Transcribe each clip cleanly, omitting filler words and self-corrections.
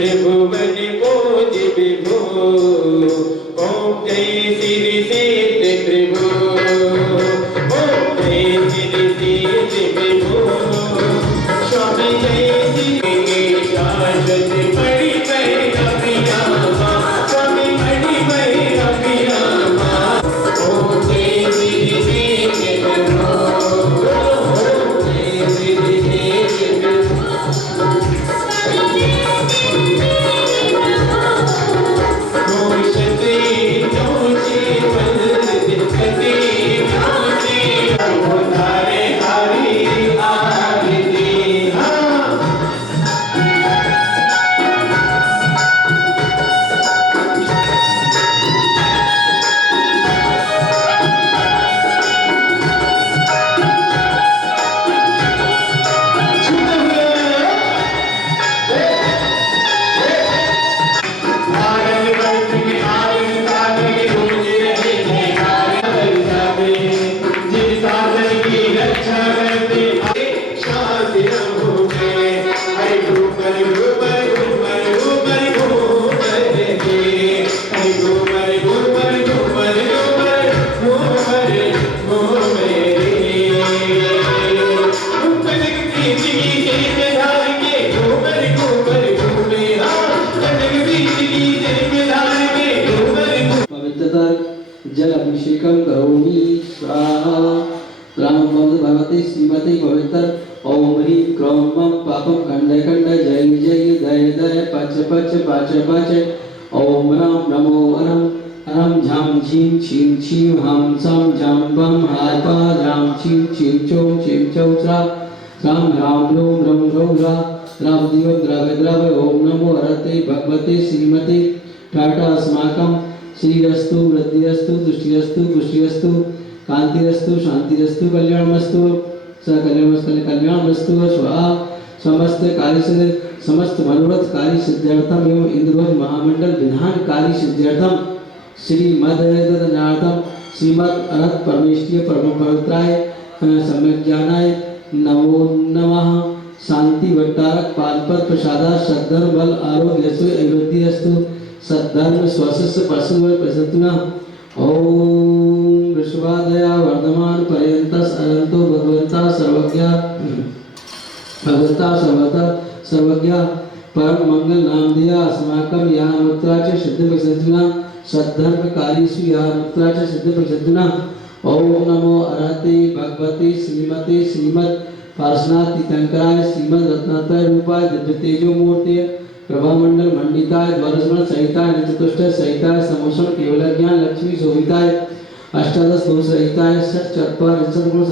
त्रिभुवन बोध विभो ओम जय श्री सिद्ध प्रभु ओम जय श्री सिद्ध प्रभु स्वामी जय श्री शाश्वत बड़ी भैरविया स्वामी बड़ी भैरविया ओम जय श्री सिद्ध प्रभु ओम जय श्री सिद्ध प्रभु जल अभिषेकम करोमि स्वाहा राम भगवते श्रीमते पवित्र ओम ह्रीं क्रों मम पापम खंड खंड जय जय दय दय पच पच पच पच ओम राम नमो अरम अरम झाम झीम छीम छीम हम सम झम बम हाता राम छीम छीम चोम छीम चौत्रा राम राम लोम रम रौरा राम दियो द्रव द्रव ओम नमो हरते भगवते श्रीमते टाटा अस्माकं श्रीरस्तु वृद्धिरस्तु तुष्टिरस्तु पुष्टिरस्तु कांतिरस्तु शांतिरस्तु कल्याणमस्तु सकलमस्तु कल्याणमस्तु स्वाहा समस्त कार्य सिद्ध समस्त मनोरथ कार्य सिद्ध्यर्थम एवं इंद्रवत महामंडल विधान कार्य सिद्ध्यर्थम श्रीमद् श्रीमद् अनंत परमेश्वरीय परम पवित्राय सम्यक ज्ञानाय नमो नमः शांति वट्टारक पादपद प्रसादा सद्धर्म बल आरोग्य अयोध्यस्तु सद्धर्म स्वस्य परसुवर प्रसन्ना ओम विश्वादया वर्धमान पर्यंतस अनंतो भगवंता सर्वज्ञ परम मंगल नाम दिया अस्माकं या मुत्राच सिद्ध प्रसन्ना सद्धर्म कालीसु या मुत्राच सिद्ध प्रसन्ना ओम नमो अरहते भगवते श्रीमते श्रीमद् पार्श्वनाथ तीर्थंकराय श्रीमद् रत्नात्रय रूपाय दिव्य तेजो मूर्ति प्रभामंडल मंडिताय द्वादशमण सहिताय निचतुष्ट सहिताय समोषण केवल ज्ञान लक्ष्मी शोभिताय अष्टादश दोष सहिताय षट चत्वार सद्गुण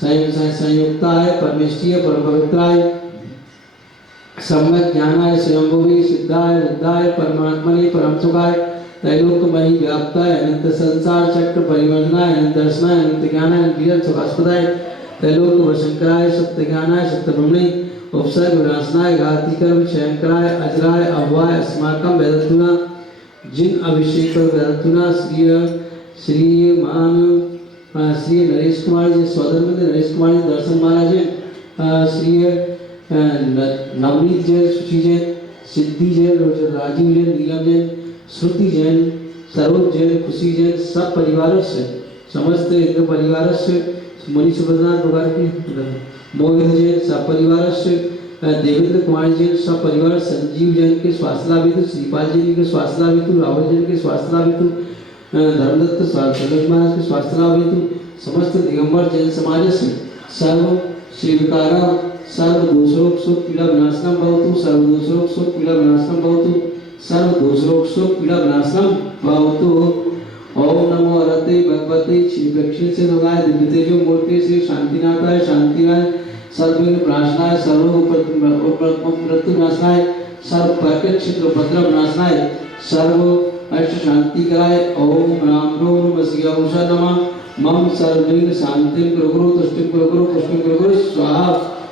संयुक्ताय परमेष्ठीय परम पवित्राय सम्यक ज्ञानाय स्वयंभुवी सिद्धाय रुद्धाय परमात्मने परम सुखाय त्रैलोक्यमयी व्याप्ताय अनंत संसार चक्र परिवर्तनाय अनंत दर्शनाय अनंत ज्ञानाय अनंत सुखास्पदाय त्रैलोक्य वशंकराय सत्य ज्ञानाय सत्य ब्रह्मणे उपसर्ग विनाशनाय घातिकर्म शंकराय अजराय अभवाय अस्माकं वेदतुना जिन अभिषेक वेदतुना श्री नरेश कुमार जी स्वधर्म नरेश कुमार जी दर्शन महाराज श्री नवनीत जैन सुशी जैन सिद्धि जैन राजीव जैन नीलम जैन श्रुति जैन सरोज जैन खुशी जैन सब परिवारों से समस्त इंद्र परिवार से मुनि सुभद्रा प्रकार की मोहित जैन सब परिवार से देवेंद्र कुमार जैन सब परिवार संजीव जैन के स्वास्थ्यलाभितु श्रीपाल जैन के स्वास्थ्यलाभितु राहुल जैन के स्वास्थ्यलाभितु धर्मदत्त स्वास्थ्य महाराज के स्वास्थ्यलाभितु समस्त दिगंबर जैन समाज से सर्व श्रीविकारा सर्व दोषरोग शोक पीड़ा विनाशनम भवतु सर्व दोषरोग शोक पीड़ा विनाशनम भवतु सर्व दोषरोग शोक पीड़ा विनाशनम भवतु ओम नमो अरहते भगवते श्री दक्षिण से नमाय दिव्य तेजो मूर्ति श्री शांतिनाथाय शांतिनाय सर्वविघ्न प्रणाशनाय सर्व नाशनाय सर्व प्रकट क्षेत्र उपद्रव नाशनाय सर्व अष्ट शांति कराय ओम राम नमः शिवाय नमः मम सर्वविघ्न शांतिं कुरु तुष्टिं कुरु पुष्टिं कुरु स्वाहा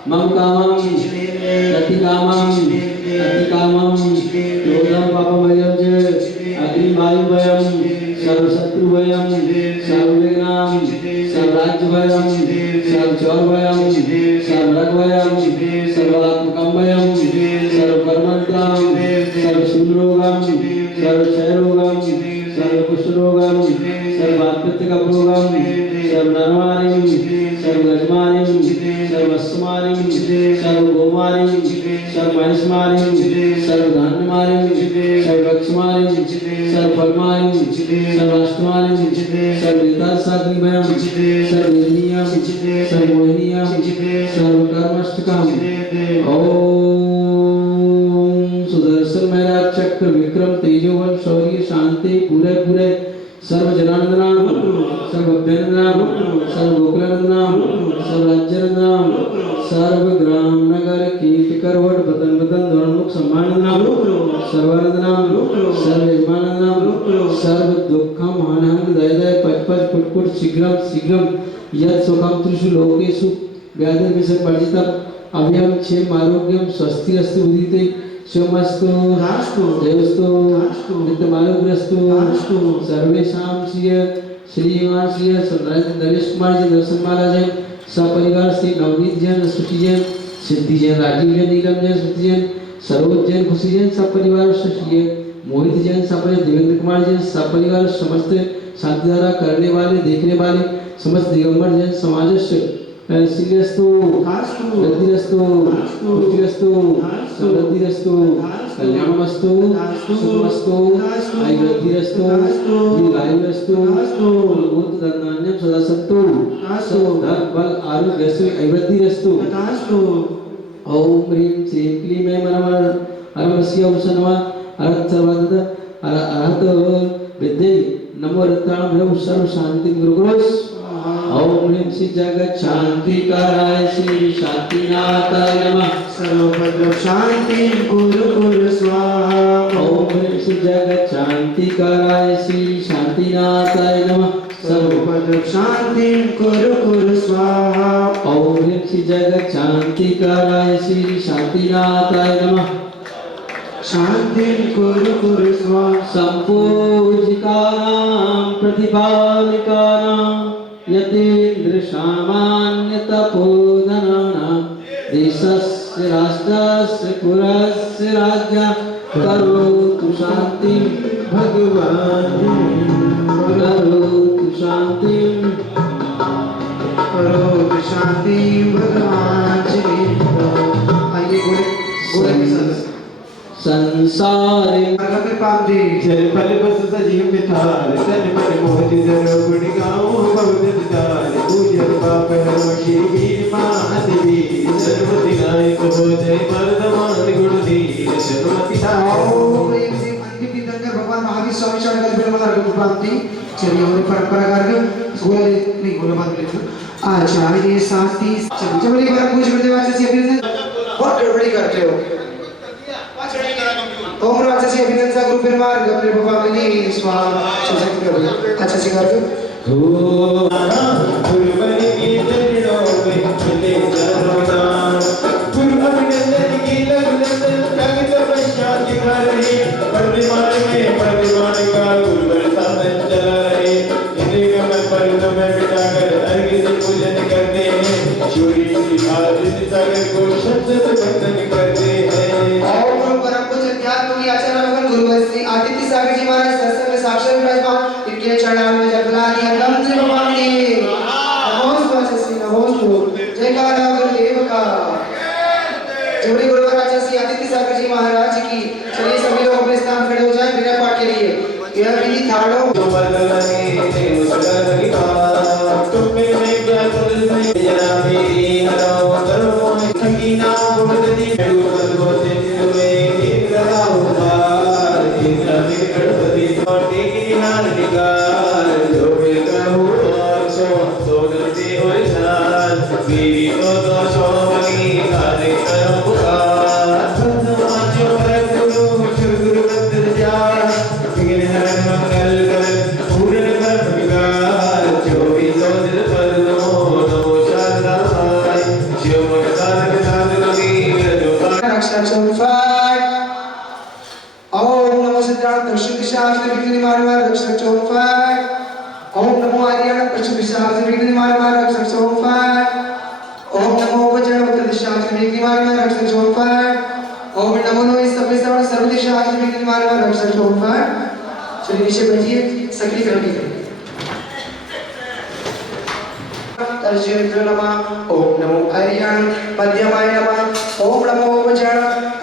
मम कामं अतिकामं योगं पापमयं च अग्निवायुभयं सर्वशत्रुभयं सर्वविघ्नं सर्वराज्यभयं सर्वचौरभयं सर्वरगभयं सर्वात्मकं भयं सर्वकर्मन्त सर्वमंगलम सर्वशीलरोगम सर्वक्षयरोगम सर्वकुष्ठरोगम सर्वाकृतिकरोगम सर्वनरमारिम सर्वगजमारिम सर्वस्मारिम सर्वगोमारिम सर्वमहिषमारिम सर्वधान्यमारिम सर्वक्षमारिम सर्वफलमारिम सर्वाष्टमारिम सर्ववितासाग्निमयम सर्ववेदनीयम सर्वमोहिनीयम सर्वकर्मष्टकम ओम सुदर्शन महाराज चक्र विक्रम तेजोवन शौर्य शांति पूरे पूरे सर्व जनार्दनाम सर्व अभ्यनंदनाम सर्व गोकुलानंदनाम सर्व राज्यनंदनाम सर्व ग्राम नगर कीर्त करवट बदन बदन धर्मुख सम्मानंदनाम सर्वानंदनाम सर्व यजमानंदनाम सर्व दुःखम हानहन दय दय पच पच कुट कुट शीघ्रम शीघ्रम यत् सुखम त्रिषु लोकेषु व्याधिर्विषम वर्जितम अभयम क्षेम आरोग्यम स्वस्ति अस्तु उदिते शिवमस्तु देवस्तु नित्यमारोग्यस्तु सर्वेषां श्रीमान श्री नरेश कुमार जी दर्शन महाराज जैन सपरिवार श्री नवनीत जैन श्रुति जैन सिद्धि जैन राजीव जैन नीलम जैन श्रुति जैन सरोज जैन खुशी जैन सपरिवार श्री मोहित जैन सपरिवार देवेंद्र कुमार जैन सपरिवार समस्त शांतिधारा करने वाले देखने वाले समस्त दिगंबर जैन समाजस्य श्रीरस्तु गद्दिरस्तु रुचिरस्तु समृद्धिरस्तु कल्याणमस्तु सुखमस्तु ऐगद्दिरस्तु दीर्घायुरस्तु भूतधनान्यं सदा सत्तु धन बल आरोग्यस्तु ऐवद्दिरस्तु ओम ह्रीं श्रीं क्लीं ऐं हरमस्य उशनवा अरहत सर्वदद अरहत विद्यै नमो रत्नाभ्यो सर्व शांति गुरुगुरुस् ओम ह्रीं श्री जगत शांतिकाराय श्री शांतिनाथाय नमः सर्वभद्र शांति गुरु गुरु स्वाहा ओम ह्रीं श्री जगत शांतिकाराय श्री शांतिनाथाय नमः सर्वभद्र शांति गुरु गुरु स्वाहा ओम ह्रीं श्री जगत शांतिकाराय श्री शांतिनाथाय नमः शांति गुरु गुरु स्वाहा संपूजिकानां प्रतिपालिकानां यतीन्द्र सामान्य तपोधनानां देशस्य राष्ट्रस्य पुरस्य राज्ञा करोतु शान्तिं भगवान् करोतु शान्तिं करोतु शांति भगवान श्री आइए बोले संसारे पापी जल पल बस सजीव मिथाल तन मन मोह जर गुण गाऊं बहुत दाल पूजन पाप हरो श्री वीर महाति वीर सर्वति नायक हो जय मर्दमान गुण धीर सर्वति ओम ह्रीं श्री मंदिर की दंगर भगवान महावीर स्वामी चरण का बिरमल अर्घ प्राप्ति चलिए हमारी परंपरा का अर्घ गोले नहीं गोले बात लेते आचार्य शांति चलिए एक बार पूछ गुरुदेव आचार्य से अभिनंदन बहुत गड़बड़ी करते हो ओम राजसी अभिनंदन गुरु बिरमार अपने भगवान ने स्वाम सशक्त कर अच्छा से कर गुरुबनि की चरणों में मिले चरणदान गुरु अभिनंदन की लगन जगत पश्चात दिखा रहे परिवार में परिवार का गुरु बरसात चला रहे इन्हीं का मैं परिणम में बिठाकर अर्घ से पूजन करते हैं चोरी की आदित्य सागर को शब्द से बंधन करते हैं ओम परम पूज्य ध्यान योगी आचार्य भगवान गुरु श्री आदित्य सागर जी महाराज सत्संग में साक्षात विराजमान इनके चरणों में जपलानी अनंत भगवान की नमोस्तु श्री नमोस्तु जयकारा गुरुदेव का जोड़ी गुरुवर आचार्य श्री आदित्य सागर जी महाराज की चलिए सभी लोग अपने स्थान खड़े हो जाएं बिना पाठ के लिए यह विधि थाड़ो तुमने मैं क्या तुझ में जना मेरी हरो करो ठगीना गुमती डूबल होते तुम्हें इंद्राओ बार इंद्रा में गणपति माटी की हार निकाल जो मैं कहूँ और सो गलती हो जान मेरी तो सोमनी कार्य करो पुकार जो परम गुरु गुरु मंदिर जा विघ्न हरण मंगल कर पूर्ण कर विकार जो भी तो दिल पर नमो नमो शारदाय शिव मगदान विधान लगी जो Action 5 ओम नमो सिद्धार्थ दक्षिण दिशा से विघ्न मार मार दक्षिण 5 ओम नमो आर्यण पश्चिम दिशा से विघ्न मार मार दक्षिण 5 ओम नमो वज्र उत्तर दिशा से विघ्न मार मार दक्षिण 5 ओम नमो नो इस सब कर सकते हो ऊपर। चलिए नीचे बैठिए, सकली करेंगे। तर्जयंत्र नमः। ओम नमो हरियाण मध्यमाय नमः। ओम नमो वज्र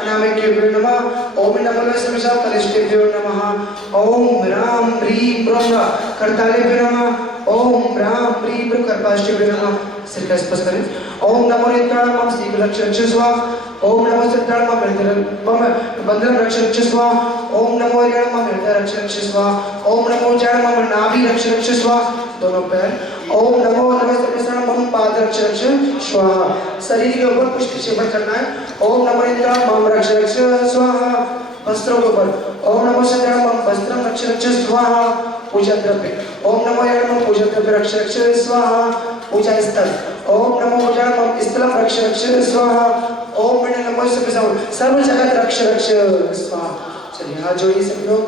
अनामिकेभ्यो नमः। ओम नमो सर्वसा कलिष्ठेभ्यो नमः। ओम राम ह्रीं ब्रह्म करतालेभ्यो नमः। ओम राम ह्रीं ब्रह्म कर्पाष्टेभ्यो नमः। सिर का स्पर्श करें। ओम नमो नेत्राणां मम शीघ्ररक्षरक्ष स्वाहा। ओम नमो चित्राणां मम बंधनं रक्षरक्ष स्वाहा। ओम नमो हरियाणां मम हृदयरक्षरक्ष स्वाहा। ओम नमो जाणां मम नाभि रक्षरक्ष स्वाहा। दोनों पैर। ओम नमो नमः मम पादरक्षरक्ष स्वाहा। शरीर के ऊपर कुछ क्षेपण करना है। ओम नमो नेत्राणां मम रक्षरक्ष स्वाहा। वस्त्रों के ऊपर। ओम नमो शरीराणां मम वस्त्रं रक्षरक्ष स्वाहा। पूजा द्रव्य। ओम नमो हरियाणां मम पूजा द्रव्य रक्षरक्ष स्वाहा। पूजा स्थल। ओम नमो हरियाणां मम स्थलं रक्षरक्ष स्वाहा। ओम नमो सर्व जगत रक्षरक्ष स्वाहा। चलिए हाथ जोड़िए सब लोग।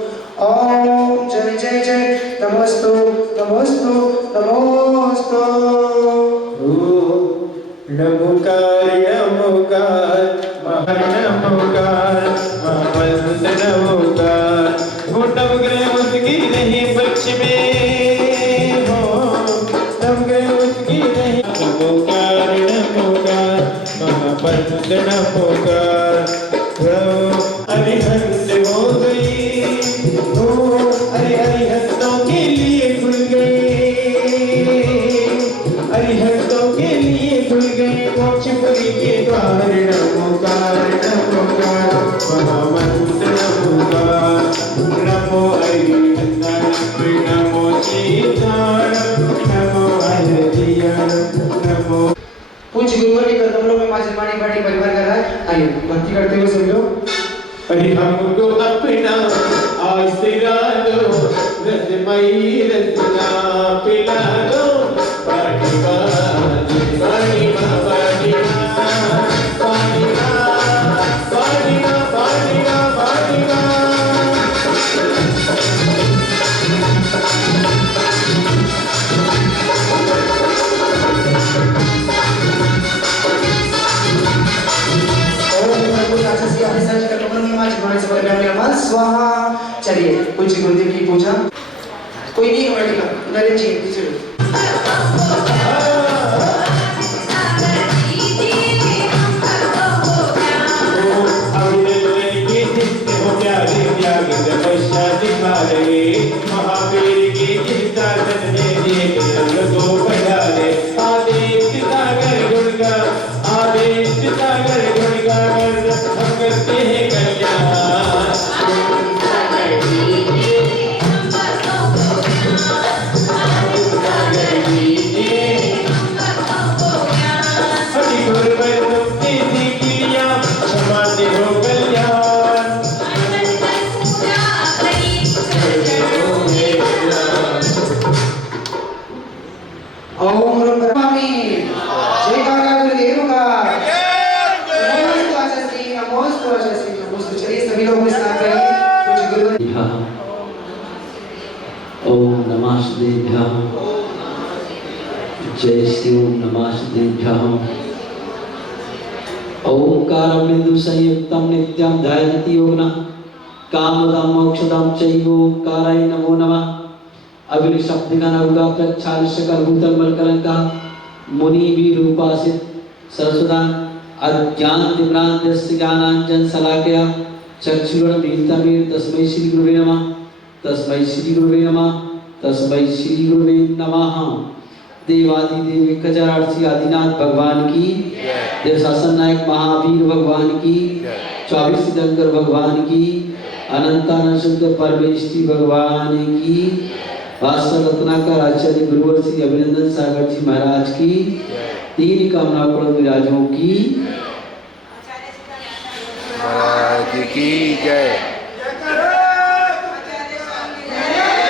ओम जय जय जय नमोस्तु नमोस्तु नमोस्तु। नमोकार नमोकार महानमोकार महावंद नमोकार। वो नवग्रह उसकी नहीं बख्श में हो, नवग्रह उसकी नहीं। नमोकार नमोकार महावंद नमोकार। अरिहंत हो गई हो, अरिहंतों के लिए खुल गए, अरिहंतों के लिए खुल गए मोक्षपुरी के द्वार। नमोकार नमोकार महावंद नमोकार। नमो अरिहंत नमो सीताराम नमो हरिहर नमो। पूज्य गुरुवर के कदमों में मां जन्मानी पार्टी परिवार कर रहा है। आइए भक्ति करते हुए सब लोग। अरे हमको अपना आसरा दो, रसमयी रसना पिला दो। पानी पानी पानी पानी पानी पानी पानी पानी। स्वाहा। चलिए पूज्य गुरुदेव की पूजा। कोई नहीं बैठेगा, नरेंद्र जी चलो। महावीर की चिंता को बढ़ा दे। आदेश सागर गुणगा, आदेश सागर गुणगा हम करते हैं कल्याण। ओम नमः शिवाय। जय श्री ओम नमः शिवाय। ओंकारं बिंदु संयुक्तं नित्यं ध्यायन्ति योगिनः कामदं मोक्षदं चैव ओंकाराय नमो नमः। अभिनिशब्दगण अवगा प्रच्छाल सकल भूतल मलकलंका मुनि भी रूपासित सरसुदा अज्ञान निभ्रांतस्य ज्ञानांजन शलाकया चक्षुरुन्मीलितं तस्मै श्री गुरुवे नमः। तस्मै श्री गुरुवे नमः। तस्मै श्री गुरुवे नमः। देवादिदेव 1008 आदिनाथ भगवान की, देव शासन नायक महावीर भगवान की, 24 तीर्थंकर भगवान की, अनंतानंद शंकर परमेश्वरी भगवान की, वास्तव रत्नाकर आचार्य गुरुवर श्री अभिनंदन सागर जी महाराज की, तीन कामना पड़ो विराजों की महाराज की जय।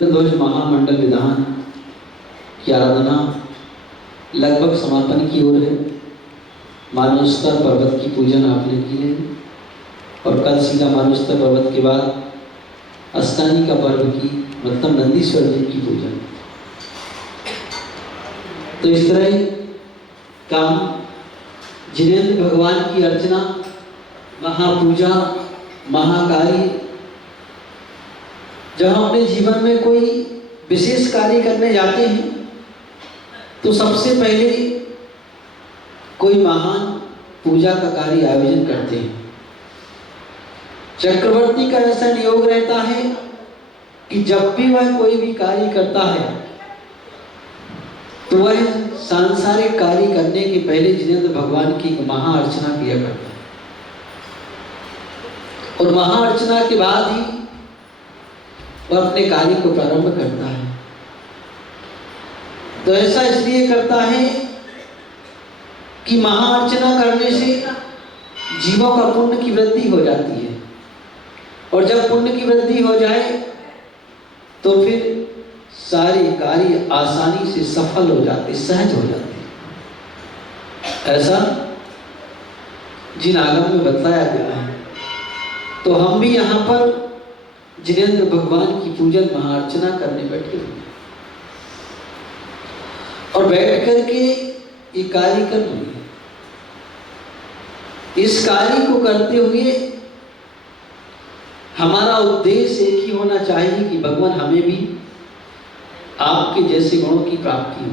ध्वज महामंडल विधान की आराधना लगभग समापन की ओर है। मानवस्तर पर्वत की पूजन आपने की है और कल सीधा मानवस्तर पर्वत के बाद अष्टानी का पर्व की मतलब नंदीश्वर जी की पूजन। तो इस तरह ही काम जिनेंद्र भगवान की अर्चना, महापूजा, महाकाली जब हम अपने जीवन में कोई विशेष कार्य करने जाते हैं तो सबसे पहले कोई महान पूजा का कार्य आयोजन करते हैं। चक्रवर्ती का ऐसा नियोग रहता है कि जब भी वह कोई भी कार्य करता है तो वह सांसारिक कार्य करने के पहले जिनेंद्र भगवान की महाअर्चना किया करता है और महाअर्चना के बाद ही वह अपने कार्य को प्रारंभ करता है। तो ऐसा इसलिए करता है कि महाअर्चना करने से जीवों का पुण्य की वृद्धि हो जाती है और जब पुण्य की वृद्धि हो जाए तो फिर सारे कार्य आसानी से सफल हो जाते, सहज हो जाते। ऐसा जिन आगम में बतलाया गया है। तो हम भी यहाँ पर जिनेंद्र भगवान की पूजन महाअर्चना करने बैठे हुए और बैठ करके ये कार्य कर रहे हैं। इस कार्य को करते हुए हमारा उद्देश्य एक ही होना चाहिए कि भगवान हमें भी आपके जैसे गुणों की प्राप्ति हो।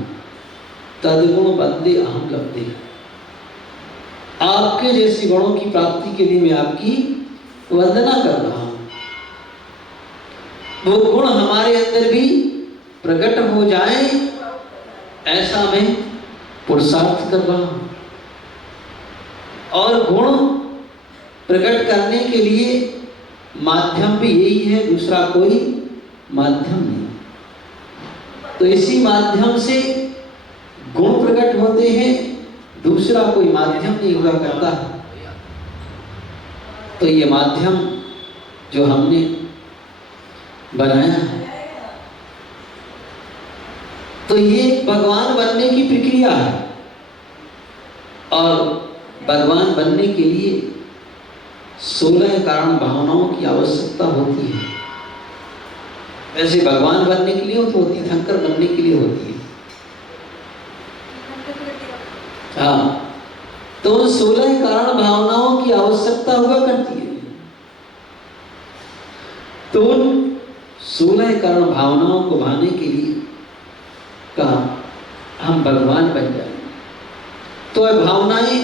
तदगुण बंदे अहम लब्धे, आपके जैसे गुणों की प्राप्ति के लिए मैं आपकी वंदना कर रहा हूं। वो गुण हमारे अंदर भी प्रकट हो जाए ऐसा मैं पुरुषार्थ कर रहा हूं। और गुण प्रकट करने के लिए माध्यम भी यही है, दूसरा कोई माध्यम नहीं। तो इसी माध्यम से गुण प्रकट होते हैं, दूसरा कोई माध्यम नहीं हुआ करता। तो ये माध्यम जो हमने बनाया है तो ये भगवान बनने की प्रक्रिया है और भगवान बनने के लिए 16 कारण भावनाओं की आवश्यकता होती है। वैसे भगवान बनने के लिए तो होती, शंकर बनने के लिए होती है। हाँ, तो उन 16 कारण भावनाओं की आवश्यकता हुआ करती है। तो उन 16 कारण भावनाओं को भाने के लिए का हम भगवान बन जाए। तो वह भावनाएं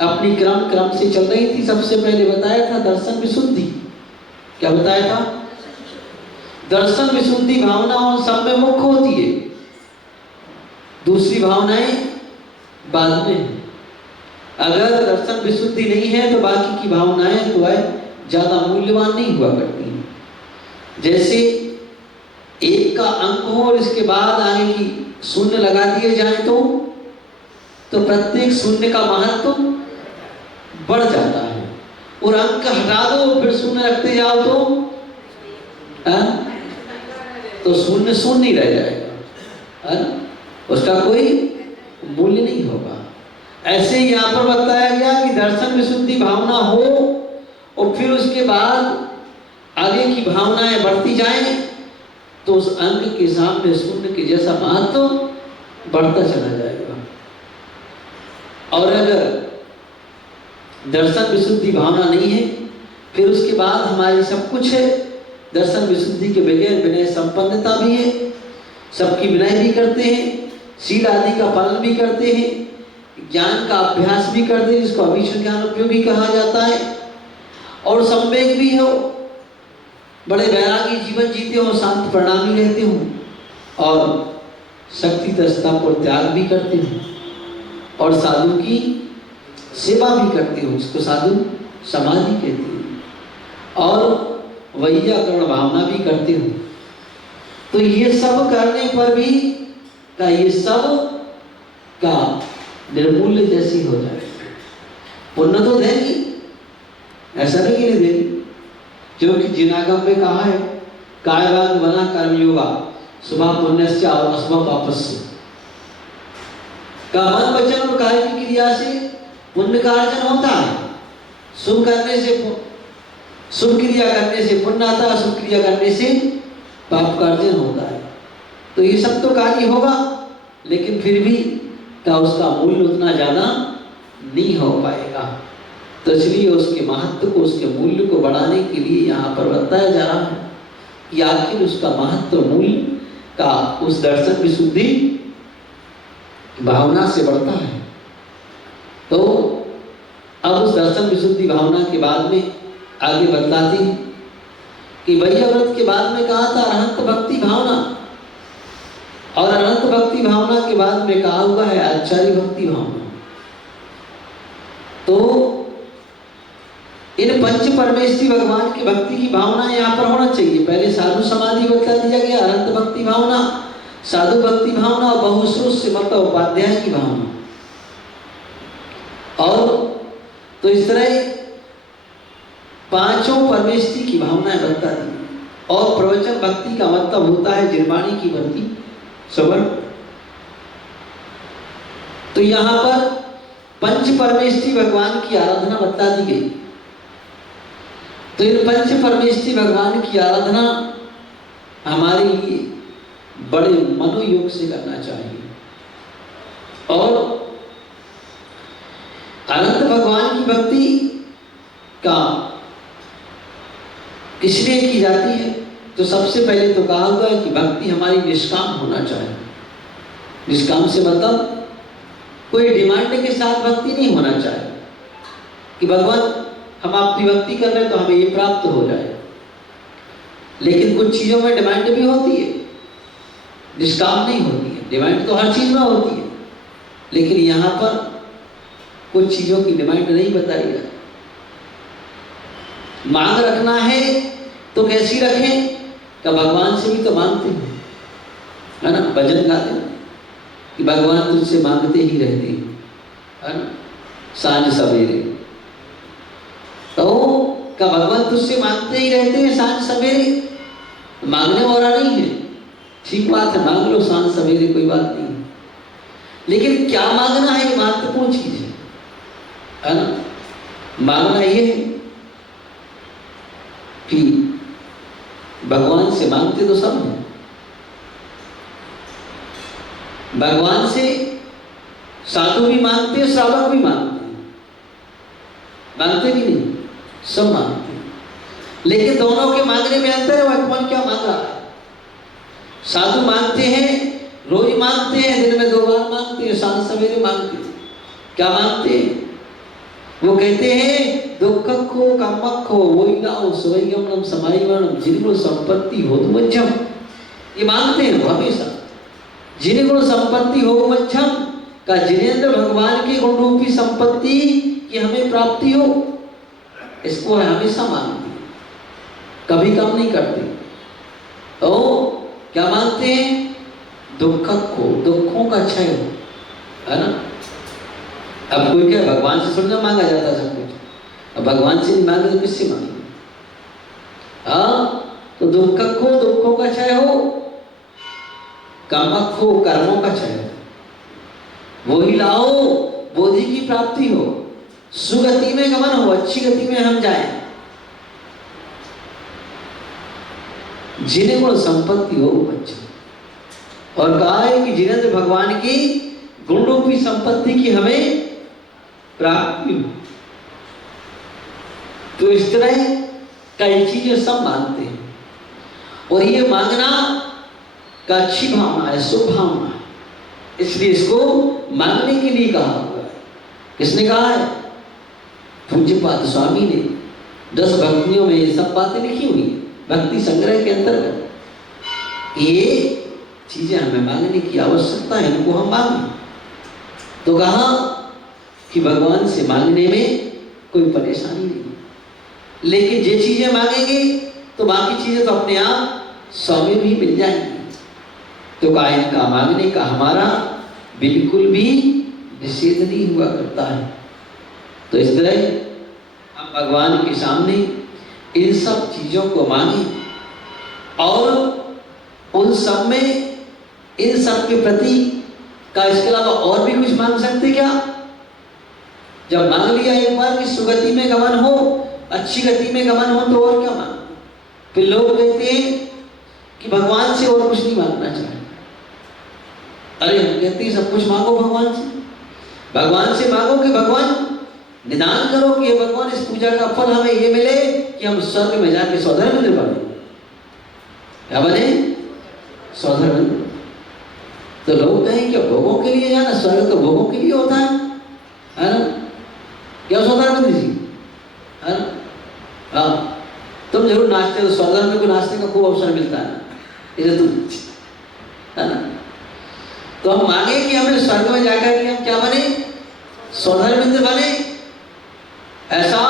अपनी क्रम से चल रही थी। सबसे पहले बताया था दर्शन विशुद्धि। क्या बताया था? दर्शन विशुद्धि भावना उन सब में मुख्य होती है, दूसरी भावनाएं बाद में। अगर दर्शन विशुद्धि नहीं है तो बाकी की भावनाएं तो है ज्यादा मूल्यवान नहीं हुआ करती। जैसे एक का अंक हो और इसके बाद आगे की शून्य लगा दिए जाए तो प्रत्येक शून्य का महत्व बढ़ जाता है। और अंक हटा दो फिर शून्य रखते जाओ तो शून्य शून्य रह जाएगा, है ना? उसका कोई मूल्य नहीं होगा। ऐसे यहाँ पर बताया गया कि दर्शन विशुद्धि भावना हो और फिर उसके बाद आगे की भावनाएं बढ़ती जाएं तो उस अंक के सामने शून्य के जैसा महत्व बढ़ता चला जाएगा। और अगर दर्शन विशुद्धि भावना नहीं है फिर उसके बाद हमारी सब कुछ है। दर्शन विशुद्धि के बगैर विनय संपन्नता भी है, सबकी विनय भी करते हैं, शील आदि का पालन भी करते हैं, ज्ञान का अभ्यास भी करते हैं जिसको अभीष्ट ज्ञान उपयोगी कहा जाता है, और संवेग भी हो, बड़े वैरागी जीवन जीते हो, शांत प्रणामी रहते हो और शक्ति दस्ता पर त्याग भी करते हो और साधु की सेवा भी करते हो, उसको साधु समाधि कहते हैं, और वैयाकरण भावना भी करते हो। तो ये सब करने पर भी का ये सब का निर्मूल्य जैसी हो जाए। पुण्य तो देगी, ऐसा नहीं कि नहीं देगी, क्योंकि जिनागम में कहा है कायवान बना कर्मयोगा शुभ पुण्यस्य और अशुभ पापस्य। का मन वचन और कार्य की क्रिया से पुण्य का अर्जन होता है। शुभ करने से शुभ क्रिया करने से पुण्य आता है, अशुभ क्रिया करने से पाप का अर्जन होता है। तो ये सब तो कार्य होगा लेकिन फिर भी का उसका मूल्य उतना ज्यादा नहीं हो पाएगा। तो इसलिए उसके महत्व को, उसके मूल्य को बढ़ाने के लिए यहाँ पर बताया जा रहा है कि आखिर उसका महत्व मूल्य का उस दर्शन विशुद्धि भावना से बढ़ता है। तो अब उस दर्शन विशुद्धि भावना के बाद में आगे बतलाती है कि वैया व्रत के बाद में कहा था अनंत भक्ति भावना, और अनंत भक्ति भावना के बाद में कहा हुआ है आचार्य भक्ति भावना। तो इन पंच परमेश्वरी भगवान की भक्ति की भावना यहाँ पर होना चाहिए। पहले साधु समाधि बता दिया गया, अनंत भक्ति भावना, साधु भक्ति भावना और बहुश्रुत से मतलब उपाध्याय की भावना। और तो इस तरह पांचों परमेश्वरी की भावनाएं बता दी। और प्रवचन भक्ति का मतलब होता है निर्वाणी की भक्ति श्रवण। तो यहां पर पंच परमेश्वरी भगवान की आराधना बता दी गई। तो इन पंच परमेश्वरी भगवान की आराधना हमारे लिए बड़े मनोयोग से करना चाहिए। और अनंत भगवान की भक्ति का इसलिए की जाती है तो सबसे पहले तो कहा हुआ है कि भक्ति हमारी निष्काम होना चाहिए। निष्काम से मतलब कोई डिमांड के साथ भक्ति नहीं होना चाहिए कि भगवान हम आपकी भक्ति कर रहे हैं तो हमें ये प्राप्त हो जाए। लेकिन कुछ चीजों में डिमांड भी होती है, निष्काम नहीं होती है। डिमांड तो हर चीज में होती है, लेकिन यहाँ पर कुछ चीजों की डिमांड नहीं बताई जाती। मांग रखना है तो कैसी रखें? क्या भगवान से भी तो मांगते हैं, है ना? भजन गाते हैं कि भगवान तुझसे मांगते ही रहते हैं, है ना? सांझ सवेरे। तो क्या भगवान तुझसे मांगते ही रहते हैं सांझ सवेरे? मांगने वाला नहीं है, ठीक बात है, मांग लो सांझ सवेरे, कोई बात नहीं। लेकिन क्या मांगना है ये महत्वपूर्ण चीज है ना? मांगना ये है कि भगवान से मांगते तो सब हैं। भगवान से साधु भी मांगते हैं, श्रावक भी मांगते हैं, मांगते भी नहीं, सब मांगते हैं। लेकिन दोनों के मांगने में अंतर है। भगवान क्या मांग रहा है? साधु मांगते हैं, रोज मांगते हैं, दिन में 2 बार मांगते हैं, सांझ सवेरे मांगते हैं। क्या मांगते हैं? वो कहते हैं दुखखो कामखो वोइनाओ स्वयंम समाइवणम जिनको संपत्ति हो मध्यम। ये मांगते हैं वो हमेशा, जिनको संपत्ति हो मध्यम का जिनेंद्र भगवान की गुण रूपी संपत्ति की हमें प्राप्ति हो, इसको हमेशा मांगते हैं, कभी कम नहीं करते। तो क्या मांगते हैं? दुखखो, दुखों का क्षय हो, है ना? अब कोई क्या भगवान से सुनना मांगा जाता सब कुछ, अब भगवान से नहीं मांगे तो किससे मांगे? हाँ, तो दुखखो, दुखों का क्षय हो, कामखो, कर्मों का क्षय हो, वही लाओ बोधि की प्राप्ति हो, सुगति में गमन हो, अच्छी गति में हम जाएं, जिन्हें गुण संपत्ति हो बच्चे। और कहा है कि जिनेंद्र भगवान की गुण रूपी संपत्ति की हमें प्राप्ति हो। तो इस तरह कई चीजें सब मांगते हैं, और ये मांगना का अच्छी भावना है, शुभ भावना है, इसलिए इसको मांगने के लिए कहा हुआ है। किसने कहा है? पूज्यपाद स्वामी ने 10 भक्तियों में ये सब बातें लिखी हुई है, भक्ति संग्रह के अंतर्गत। ये चीजें हमें मांगने की आवश्यकता है, इनको हम मांगे। तो कहा कि भगवान से मांगने में कोई परेशानी नहीं, लेकिन ये चीजें मांगेंगे तो बाकी चीजें तो अपने आप स्वयं भी मिल जाएंगी। तो कहा इनका मांगने का हमारा बिल्कुल भी निषेध नहीं हुआ करता है। तो इस तरह हम भगवान के सामने इन सब चीजों को मांगे, और उन सब में इन सब के प्रति का इसके अलावा और भी कुछ मांग सकते क्या? जब मांग लिया एक बार कि सुगति में गमन हो, अच्छी गति में गमन हो, तो और क्या मांग? फिर लोग कहते हैं कि भगवान से और कुछ नहीं मांगना चाहिए। अरे हम कहते हैं सब कुछ मांगो भगवान से। भगवान से मांगो कि भगवान निदान करो कि भगवान इस पूजा का फल हमें ये मिले कि हम स्वर्ग में जाके सौधर्म बने। क्या बने? सौधर्मनिंद। तो लोग कहें कि भोगों के लिए जाना, स्वर्ग तो भोगों के लिए होता है ना? क्या सौधर्मनिंद जी, है ना? हाँ, तुम जरूर नाचते हो, स्वर्ग में को नाचने का खूब अवसर मिलता है ना, इसे तुम, है ना? तो हम मांगे कि हमें स्वर्ग में जाकर के हम क्या बने? सौधर्मनिंद बने। ऐसा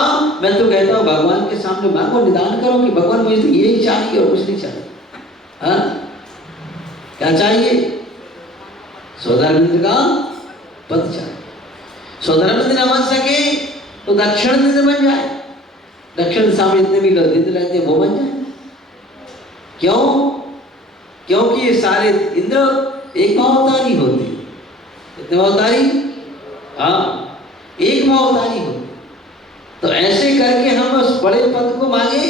मैं तो कहता हूँ भगवान के सामने मांगो, निदान करो कि भगवान मुझे तो यही चाहिए और कुछ नहीं चाहिए। हाँ, क्या चाहिए? सौधर्मनिंद का पद चाहिए। सौधर्मनिंद न बन सके तो दक्षिणानिंद बन जाए। दक्षिण दिशा में जितने भी निंद रहते हैं वो बन जाए। क्यों? क्योंकि ये सारे इंद्र एक भावतारी होते हैं। कितने भावतारी? हाँ, एक भावतारी होते। तो ऐसे करके हम उस बड़े पद को मांगे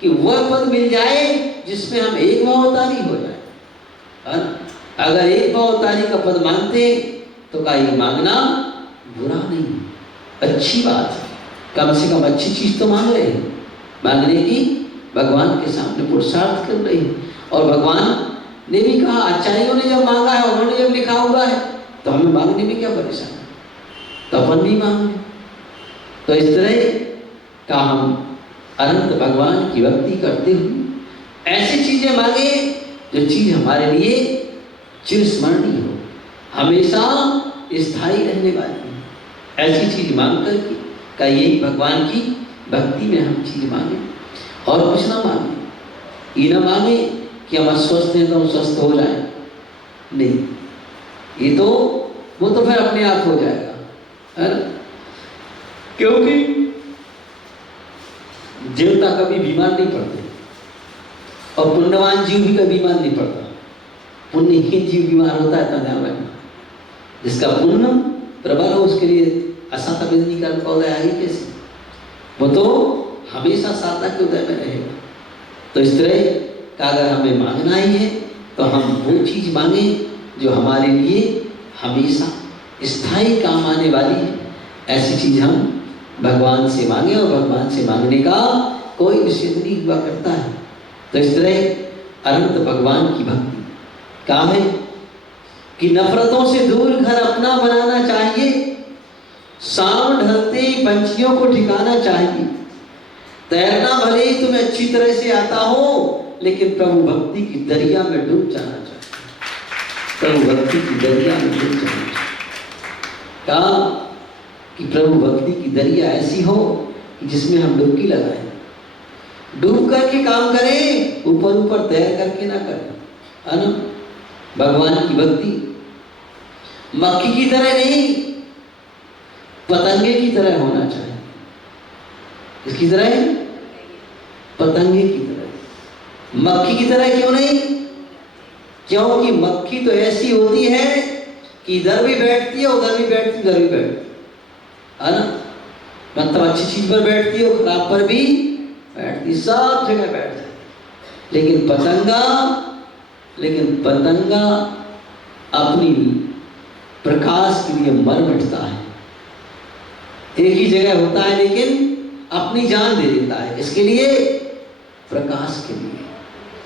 कि वह पद मिल जाए जिसमें हम एक भावतारी हो जाए। अगर एक भावतारी का पद मांगते तो क्या ये मांगना बुरा नहीं, अच्छी बात है। कम से कम अच्छी चीज तो मांग रहे हैं, मांगने की भगवान के सामने पुरुषार्थ कर रहे हैं। और भगवान ने भी कहा, आचार्यों ने जब मांगा है, उन्होंने जब लिखा हुआ है, तो हमें मांगने में क्या परेशानी है? तो अपन भी मांगे। तो इस तरह का हम अनंत भगवान की भक्ति करते हुए ऐसी चीजें मांगे जो चीज हमारे लिए चिरस्मरणीय हो, हमेशा स्थायी रहने वाली है। ऐसी चीज मांग करके का यही भगवान की भक्ति में हम चीज मांगे और कुछ ना मांगे। ये ना मांगे कि हम अस्वस्थ हैं तो हम स्वस्थ हो जाए, नहीं, ये तो वो तो फिर अपने आप हो जाएगा, है ना? क्योंकि देवता कभी बीमार नहीं पड़ते और पुण्यवान जीव भी कभी बीमार नहीं पड़ता। पुण्यहीन जीव बीमार होता है, तो ध्यान रखना। जिसका पुण्य प्रबल हो उसके लिए असाता बिजली का उदय आएगी कैसे? वो तो हमेशा साता के उदय में रहेगा। तो इस तरह का अगर हमें मांगना ही है तो हम वो चीज मांगे जो हमारे लिए हमेशा स्थायी काम आने वाली है। ऐसी चीज हम भगवान से मांगे और भगवान से मांगने का कोई निषेध नहीं हुआ करता है। तो इस तरह अनंत भगवान की भक्ति क्या है कि नफरतों से दूर घर अपना बनाना चाहिए, शाम ढलते ही पंछियों को ठिकाना चाहिए। तैरना भले ही तुम्हें अच्छी तरह से आता हो, लेकिन प्रभु भक्ति की दरिया में डूब जाना चाहिए। प्रभु भक्ति की दरिया में डूब जाना चाहिए। कहा कि प्रभु भक्ति की दरिया ऐसी हो कि जिसमें हम डुबकी लगाएं, डूब करके काम करें, ऊपर ऊपर तैर करके ना करें, है ना? भगवान की भक्ति मक्खी की तरह नहीं, पतंगे की तरह होना चाहिए। किसकी तरह? पतंगे की तरह। मक्खी की तरह क्यों नहीं? क्योंकि मक्खी तो ऐसी होती है कि इधर भी बैठती है, उधर भी बैठती, उधर भी बैठती, है ना? मतलब अच्छी चीज पर बैठती है, खराब पर भी बैठती, सब जगह बैठती। लेकिन पतंगा अपनी प्रकाश के लिए मर मिटता है। एक ही जगह होता है लेकिन अपनी जान दे देता है। इसके लिए प्रकाश के लिए,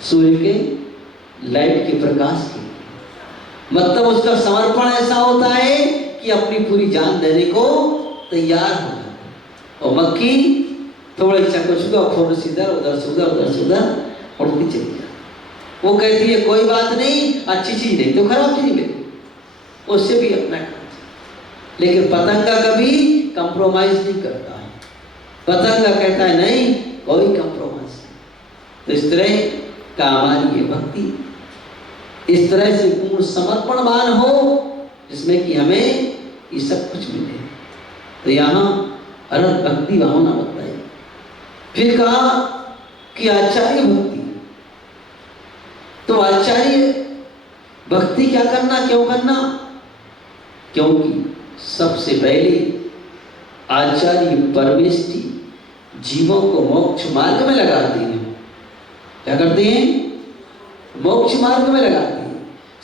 सूर्य के लाइट के प्रकाश के लिए। मतलब उसका समर्पण ऐसा होता है कि अपनी पूरी जान देने को तैयार हो जाता है। और मक्खी थोड़ा चक्कर छुआ, थोड़ी सी इधर उधर से उधर, उधर से उधर उड़ती चली जाती। वो कहती है कोई बात नहीं, अच्छी चीज नहीं तो खराब चीज मिली, उससे भी अपना करती। लेकिन पतंगा कभी कंप्रोमाइज नहीं करता है। पतंगा कहता है नहीं, कोई कंप्रोमाइज नहीं। तो इस तरह का हमारी ये भक्ति इस तरह से पूर्ण समर्पणवान हो जिसमें कि हमें ये सब कुछ मिले। तो यहाँ अनंत भक्ति भावना बताई। फिर कहा कि आचार्य भक्ति। तो आचार्य भक्ति क्या करना, क्यों करना? क्योंकि सबसे पहले आचार्य परमेष्टि जीवों को मोक्ष मार्ग में लगाते हैं। क्या करते हैं? मोक्ष मार्ग में लगाते हैं।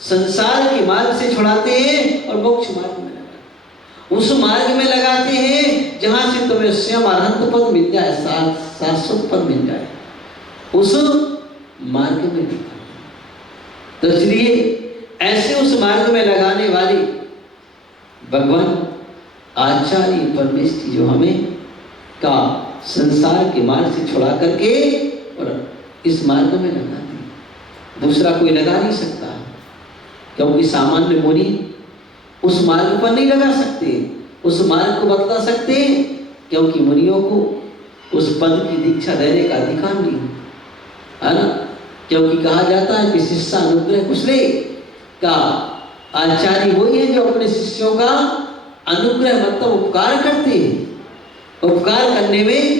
संसार के मार्ग से छुड़ाते हैं और मोक्ष मार्ग में लगाते हैं। उस मार्ग में लगाते हैं जहां से तुम्हें स्वयं अनंत पद मिल जाए, शाश्वत पद मिल जाए, उस मार्ग में लगाते हैं। तो इसलिए ऐसे उस मार्ग में लगाने वाले भगवान आचार्य परमेश्वर जो हमें का संसार के मार्ग से छुड़ा करके और इस मार्ग में लगाते हैं। दूसरा कोई लगा नहीं सकता, क्योंकि सामान्य मुनि उस मार्ग पर नहीं लगा सकते, उस मार्ग को बतला सकते हैं, क्योंकि मुनियों को उस पद की दीक्षा देने का अधिकार नहीं है ना। क्योंकि कहा जाता है कि शिष्य अनुग्रह कुशले का आचार्य वही है जो अपने शिष्यों का अनुग्रह मतलब उपकार करते हैं, उपकार करने में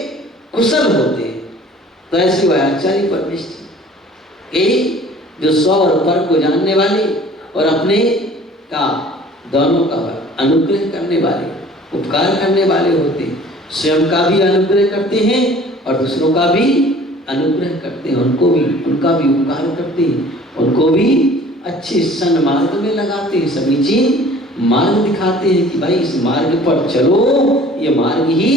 कुशल होते हैं। तो ऐसे वह आचार्य परमेश्वर जो स्व और पर को जानने वाले और अपने का दोनों का अनुग्रह करने वाले, उपकार करने वाले होते हैं। स्वयं का भी अनुग्रह करते हैं और दूसरों का भी अनुग्रह करते हैं, उनको भी उनका भी उपकार करते हैं, उनको भी अच्छे सन्मार्ग में लगाते हैं, समीचीन मार्ग दिखाते हैं कि भाई इस मार्ग पर चलो, ये मार्ग ही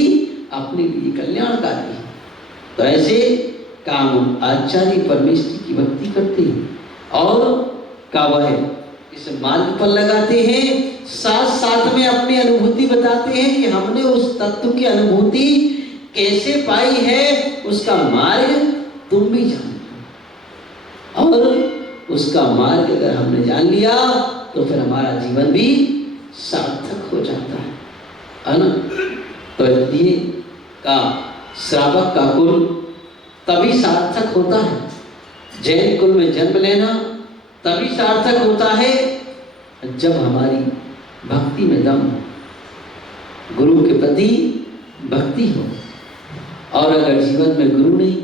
अपने लिए कल्याणकारी है। तो ऐसे काम आचार्य परमेश्वर की भक्ति करते हैं और का वह इस मार्ग पर लगाते हैं, साथ साथ में अपनी अनुभूति बताते हैं कि हमने उस तत्व की अनुभूति कैसे पाई है, उसका मार्ग तुम भी जान लो। और उसका मार्ग अगर हमने जान लिया तो फिर हमारा जीवन भी सार्थक हो जाता है ना। तो इसलिए का श्रावक का कुल तभी सार्थक होता है, जैन कुल में जन्म लेना तभी सार्थक होता है जब हमारी भक्ति में दम हो, गुरु के प्रति भक्ति हो। और अगर जीवन में गुरु नहीं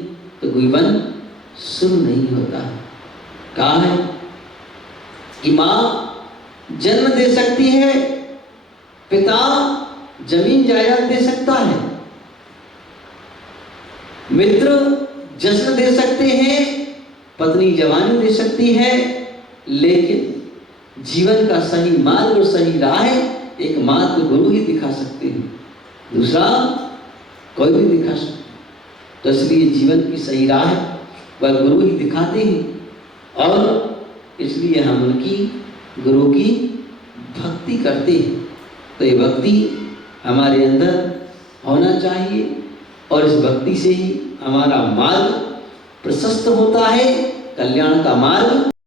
तो जीवन शुरू नहीं होता। कहा है कि माँ जन्म दे सकती है, पिता जमीन जायदाद दे सकता है, मित्र जश्न दे सकते हैं, पत्नी जवानी दे सकती है, लेकिन जीवन का सही मार्ग और सही राह एकमात्र गुरु ही दिखा सकते हैं, दूसरा कोई भी दिखा सकता। तो इसलिए जीवन की सही राह वह गुरु ही दिखाते हैं और इसलिए हम उनकी गुरु की भक्ति करते हैं। तो ये भक्ति हमारे अंदर होना चाहिए और इस भक्ति से ही हमारा मार्ग प्रशस्त होता है, कल्याण का मार्ग